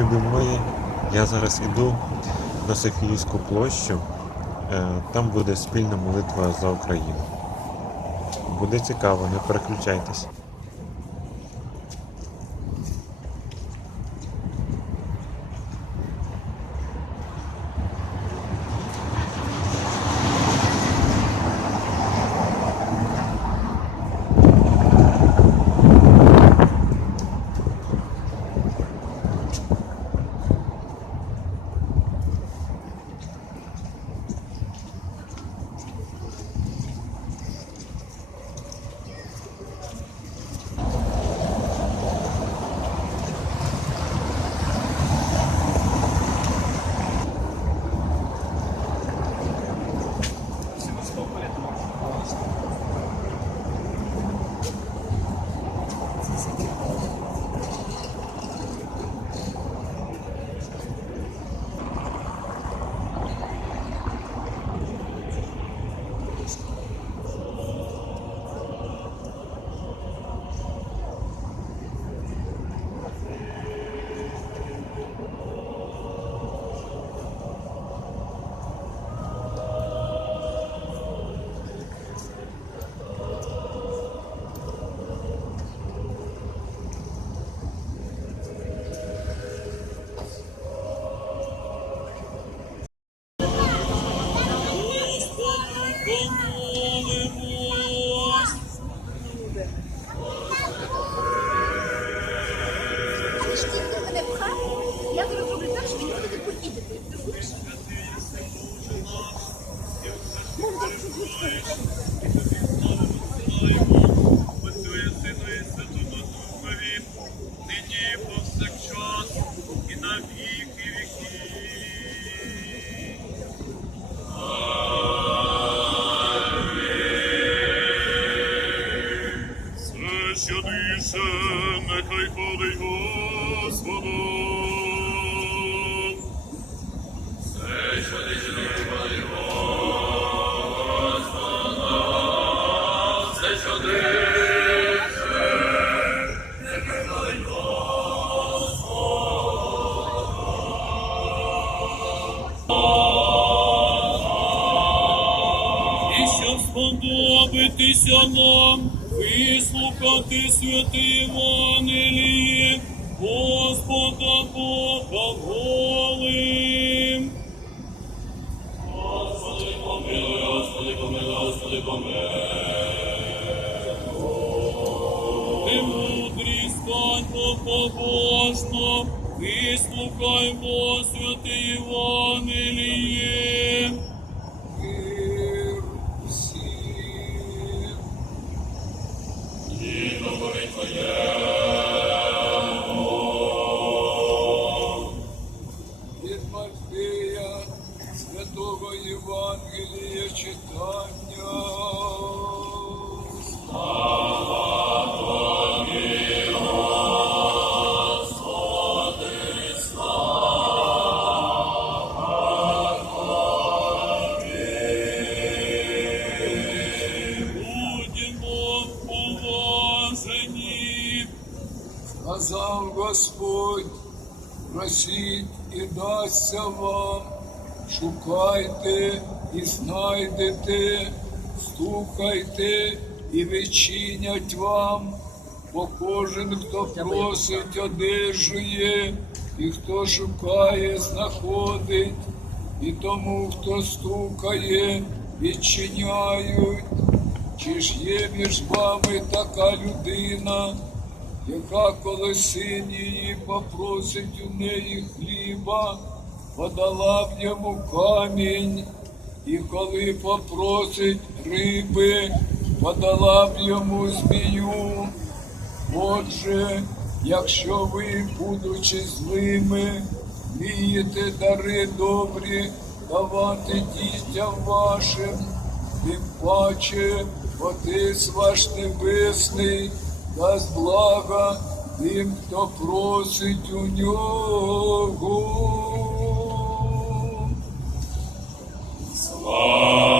любі мої, я зараз іду на Софійську площу. Е, Там буде спільна молитва за Україну. Буде цікаво, не переключайтесь. Сподобатися нам, вислухати святі Євангелії, Господа Бога волим. Господи, помилуй, Господи, помилуй, Господи, помилуй. Ти мудрість, стань побожно, вислухаймо святі Євангеліє. Знайдете, стукайте і відчинять вам, бо кожен, хто просить, одержує, і хто шукає, знаходить, і тому, хто стукає, відчиняють. Чи ж є між вами така людина, яка коли син її попросить у неї хліба, подала б йому камінь, і коли попросить риби, подала б йому змію. Отже, якщо ви, будучи злими, вмієте дари добрі давати дітям вашим, тим паче Отець ваш Небесний дасть блага тим, хто просить у нього. Боже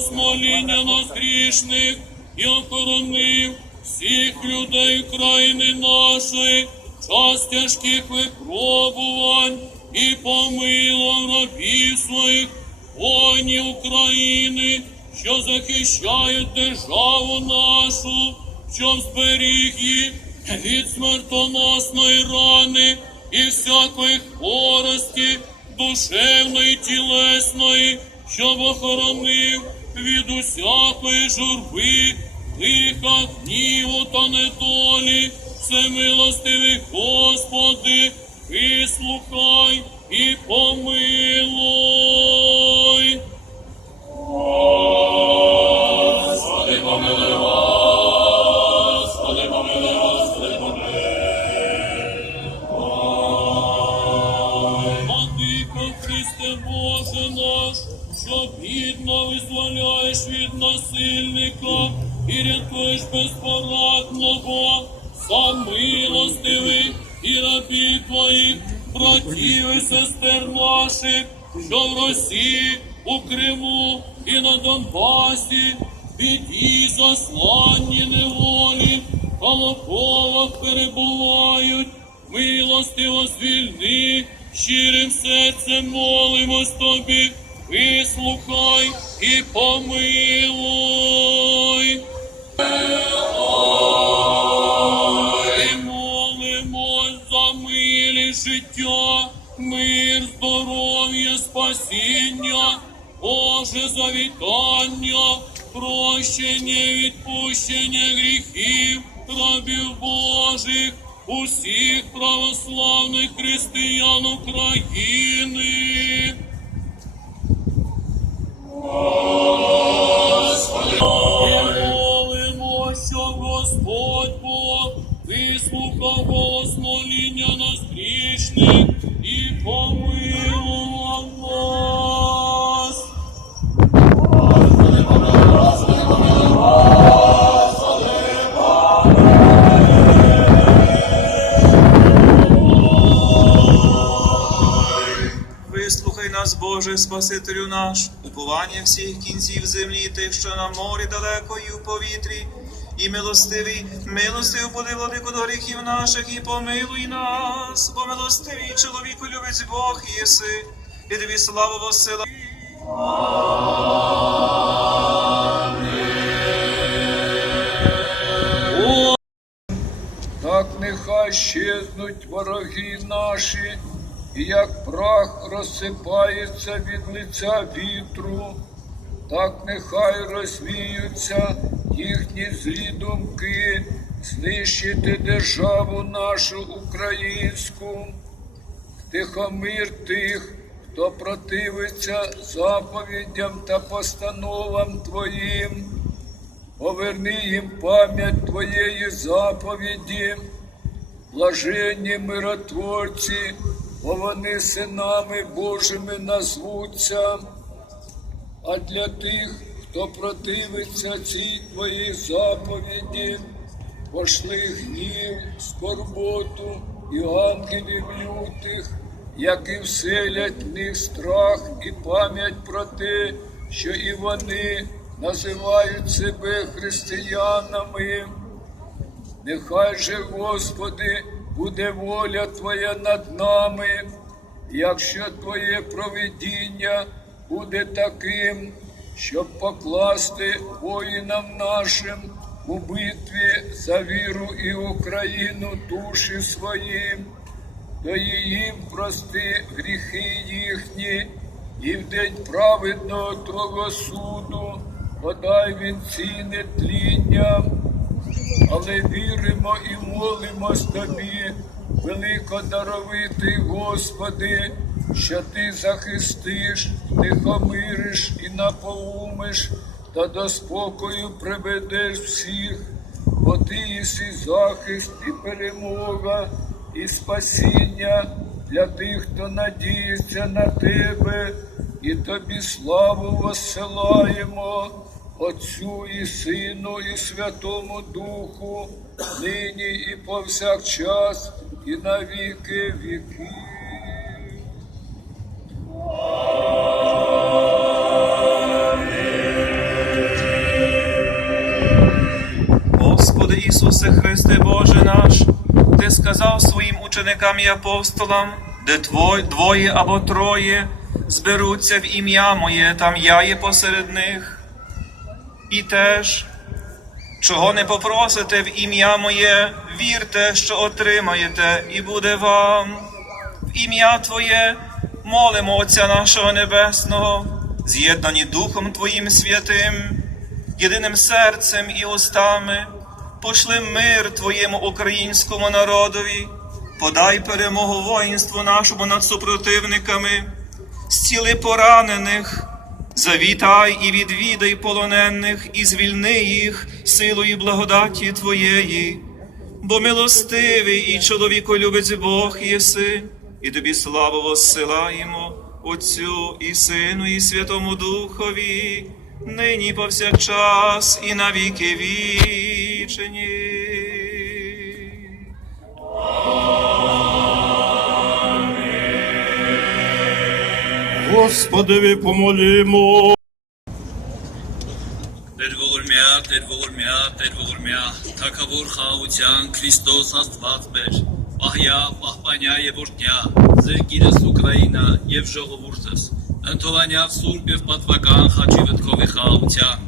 голос моління нас грішних і охоронив всіх людей країни нашої, час тяжких випробувань і помилував рабів своїх воїнів України, що захищають державу нашу, щоб зберіг їх від смертоносної рани і всякої хворості, душевної, тілесної, щоб охоронив від усякої журби, лиха, гніву та недолі, всемилостивий Господи, вислухай і помилуй. Насильника і рятуєш безпорадного, сам милостивий і рабів твоїх, братів і сестер наших, що в Росії, у Криму і на Донбасі, біді, засланні неволі, колоковах перебувають, милостиво звільни, щирим серцем молимось тобі, вислухай і помилуй. І молимось за милість життя, мир, здоров'я, спасіння, Боже завітання, прощення, відпущення гріхів, рабів Божих, усіх православних християн України. І молимо, щоб Господь Бог вислухав голос моління нас грішних і помилував нас. Вислухай нас, Боже, Спасителю наш, уповання всіх кінців землі, тих, що на морі далеко і в повітрі, і милостивий, милостивий поди владику до гріхів наших, і помилуй нас, бо милостивий чоловіку любить Бог єси, і тобі славу восила. Так нехай щезнуть вороги наші, і як прах розсипається від лиця вітру, так нехай розвіються їхні злі думки, знищити державу нашу українську, тихомир тих, хто противиться заповідям та постановам Твоїм. Поверни їм пам'ять Твоєї заповіді, блаженні миротворці, бо вони синами Божими назвуться. А для тих, хто противиться цій Твоїй заповіді, пошли гнів, скорботу і ангелів лютих, які вселять в них страх і пам'ять про те, що і вони називають себе християнами. Нехай же, Господи, буде воля Твоя над нами, якщо Твоє провидіння буде таким, щоб покласти воїнам нашим у битві за віру і Україну душі свої, то їм прости гріхи їхні, і в день праведного Твого суду подай він ціни тління але віримо і молимось тобі, великодаровитий Господи, що Ти захистиш, тихомириш і напоумиш, та до спокою приведеш всіх, бо ти єси захист і перемога, і спасіння для тих, хто надіється на тебе, і тобі славу воссилаємо. Отцю і Сину, і Святому Духу, нині і повсякчас, і на віки віків. Господи Ісусе Христе Боже наш, Ти сказав своїм ученикам і апостолам, де твой, двоє або троє зберуться в ім'я Моє, там я є посеред них. І теж, чого не попросите в ім'я Моє, вірте, що отримаєте, і буде вам. В ім'я Твоє молимо Отця нашого Небесного, з'єднані Духом Твоїм святим, єдиним серцем і устами, пошли мир Твоєму українському народові, подай перемогу воїнству нашому над супротивниками, зціли поранених, завітай і відвідай полонених, і звільни їх силою благодаті Твоєї, бо милостивий і чоловіколюбець Бог єси, і тобі славу воссилаємо Отцю і Сину, і Святому Духові, нині повсякчас і на віки вічені. Господи, помолімо. Տեր ողորմյա, Տեր ողորմյա, Տեր ողորմյա, Թագավոր խաղաղության Քրիստոս Աստված մեր, Ահյա, Պահպանյա եւ Օրհնյա, Զերգիրս Ուկրաինա եւ ժողովուրդս, Ընթովանյավ Սուրբ եւ Պատվական խաչի վտքովի խաղաղության,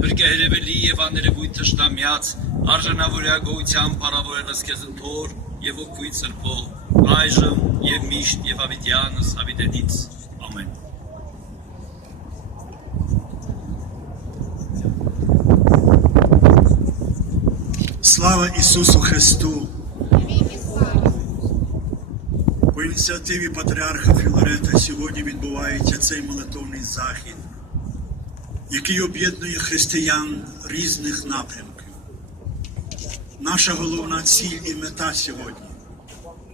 Բրկահերևելի եւ աներևույթ թշնամյաց, արժանավորյա գոյության բարավորելս քեզ ընթոր եւ օգույց սրբո, այժմ եւ միշտ եւ ավիտյանս ավիտենից։ Аминь. Слава Ісусу Христу! По ініціативі Патріарха Філарета сьогодні відбувається цей молитовний захід, який об'єднує християн різних напрямків. Наша головна ціль і мета сьогодні,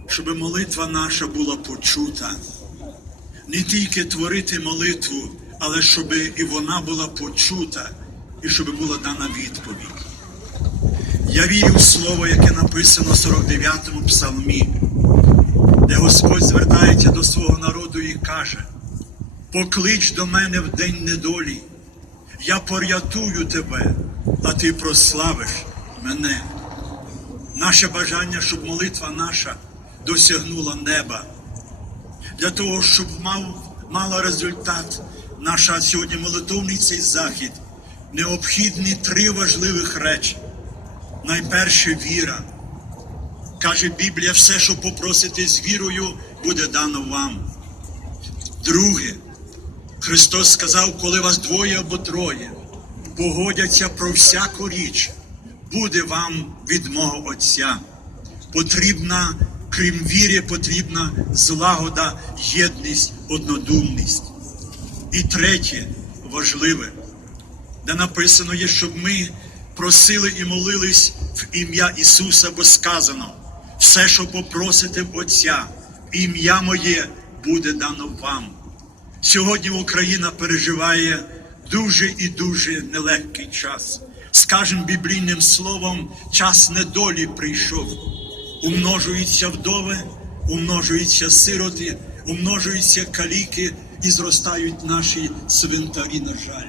щоб молитва наша була почута не тільки творити молитву, але щоб і вона була почута, і щоб була дана відповідь. Я вірю в слово, яке написано в 49-му псалмі, де Господь звертається до свого народу і каже: Поклич до мене в день недолі, я порятую тебе, а ти прославиш мене. Наше бажання, щоб молитва наша досягнула неба, для того, щоб мав, мала результат наша сьогодні молитовний цей захід, необхідні три важливих речі. Найперше віра. Каже Біблія, все, що попросите з вірою, буде дано вам. Друге, Христос сказав, коли вас двоє або троє погодяться про всяку річ, буде вам від мого Отця. Потрібна, крім віри, потрібна злагода, єдність, однодумність. І третє, важливе, де написано є, щоб ми просили і молились в ім'я Ісуса, бо сказано, все, що попросите в Отця, ім'я Моє буде дано вам. Сьогодні Україна переживає дуже і дуже нелегкий час. Скажем біблійним словом, час недолі прийшов. Умножуються вдови, умножуються сироти, умножуються каліки і зростають наші цвинтарі, на жаль.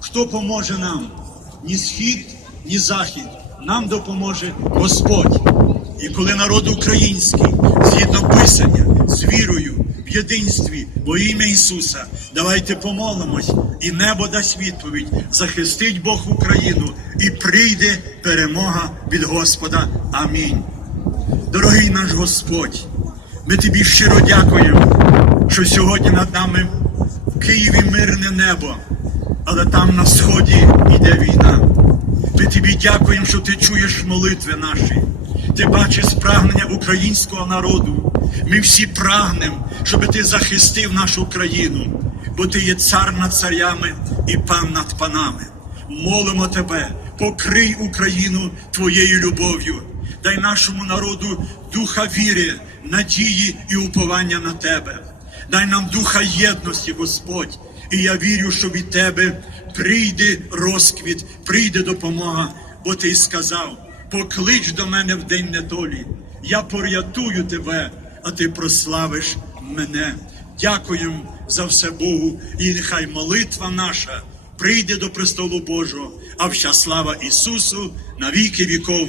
Хто поможе нам? Ні схід, ні захід. Нам допоможе Господь. І коли народ український, згідно Писання, з вірою, в єдинстві, во ім'я Ісуса, давайте помолимось, і небо дасть відповідь, захистить Бог Україну, і прийде перемога від Господа. Амінь. Дорогий наш Господь, ми тобі щиро дякуємо, що сьогодні над нами в Києві мирне небо, але там на сході йде війна. Ми тобі дякуємо, що ти чуєш молитви наші. Ти бачиш прагнення українського народу. Ми всі прагнемо, щоб ти захистив нашу країну, бо ти є цар над царями і пан над панами. Молимо тебе, покрий Україну твоєю любов'ю. Дай нашому народу духа віри, надії і уповання на тебе. Дай нам духа єдності, Господь. І я вірю, що від тебе прийде розквіт, прийде допомога, бо ти сказав: поклич до мене в день недолі. Я порятую тебе, а ти прославиш мене. Дякуємо за все Богу, і нехай молитва наша прийде до престолу Божого, а вся слава Ісусу на віки віков.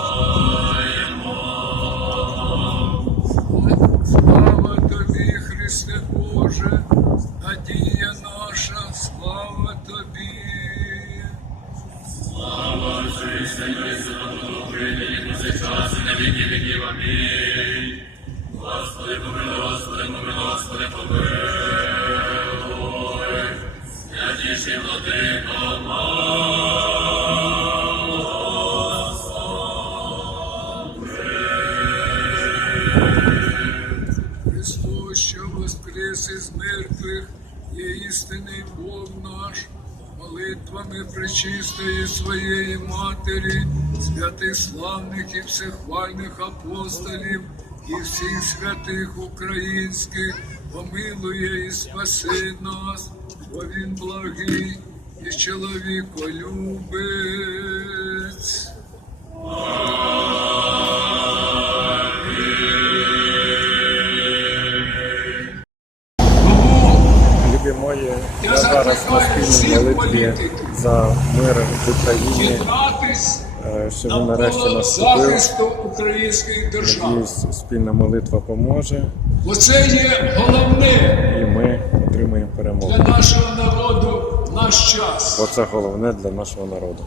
всехвальних апостолів і всіх святих українських, помилує і спаси нас, бо Він благий і чоловіколюбець. Любі мої, Я зараз на закликаю спільній всіх молитві політиків за мир в Україні, що він нарешті наступив. захисту української держави. Надіюсь, спільна молитва поможе, Бо це є головне і ми отримаємо для нашого народу в наш час. Бо це головне для нашого народу.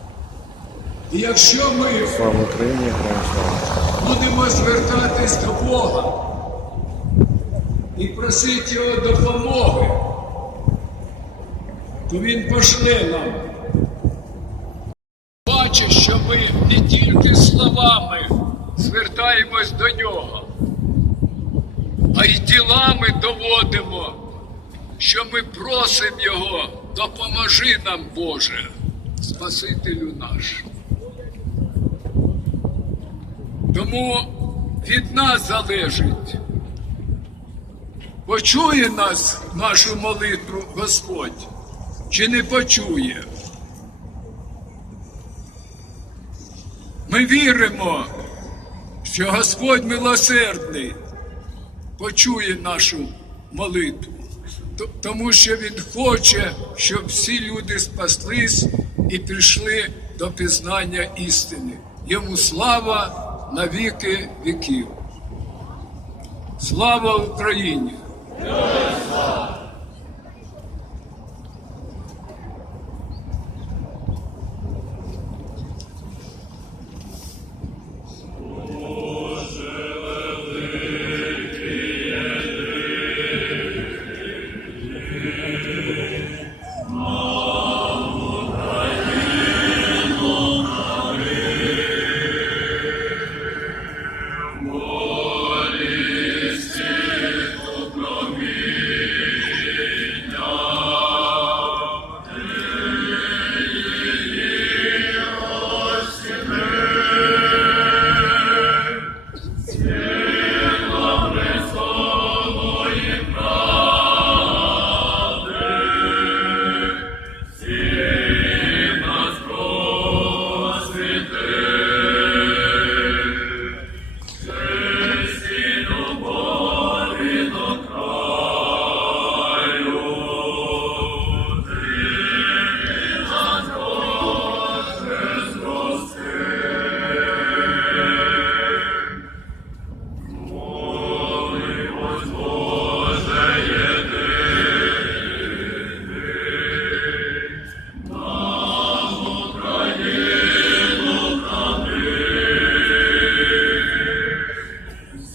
І якщо ми Слава Україні, героям слава! будемо звертатись до Бога і просити Його допомоги, то Він пошле нам. Бачить, що ми не тільки словами звертаємось до нього, а й ділами доводимо, що ми просимо Його, допоможи нам, Боже, Спасителю наш. Тому від нас залежить, почує нас нашу молитву Господь, чи не почує. Ми віримо, що Господь милосердний почує нашу молитву, тому що Він хоче, щоб всі люди спаслись і прийшли до пізнання істини. Йому слава на віки віків. Слава Україні!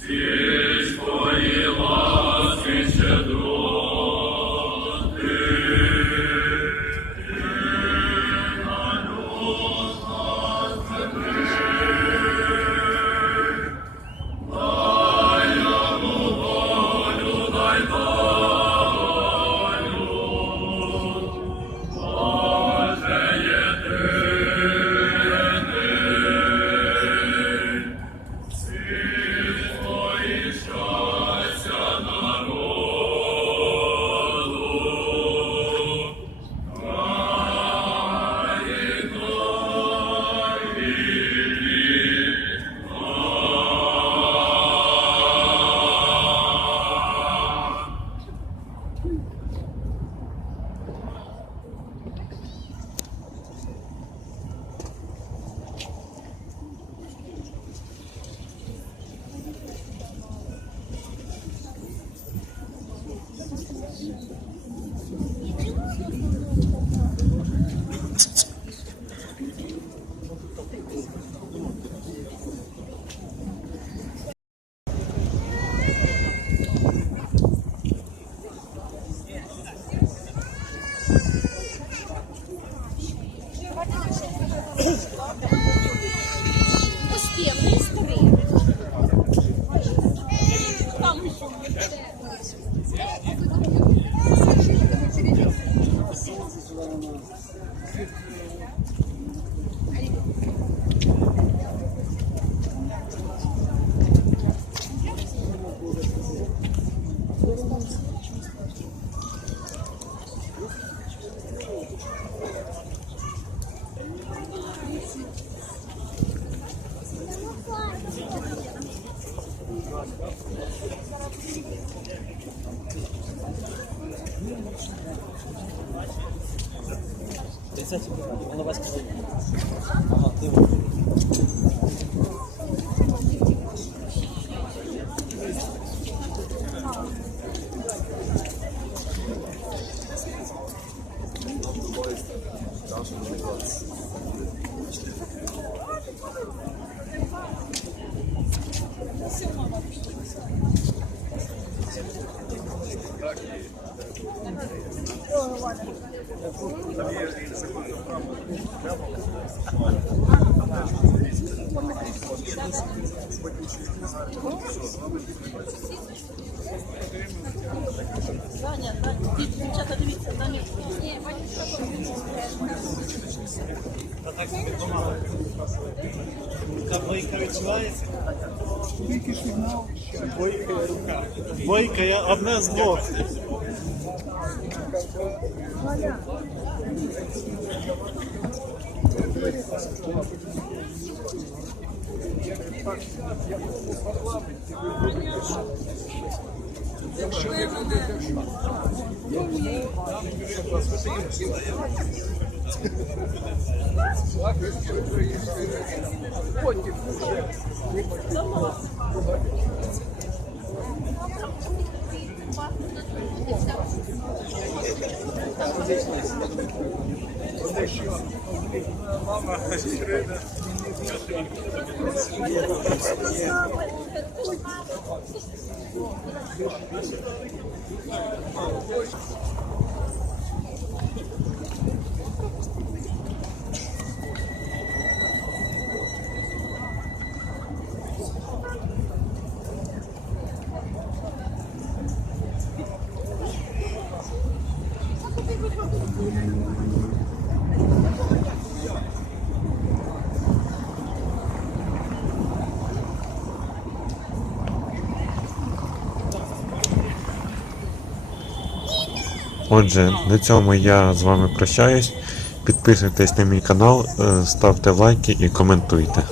Твоего. Бойка, я одне з двох. Мама, Отже, на цьому я з вами прощаюсь. Підписуйтесь на мій канал, е, ставте лайки і коментуйте.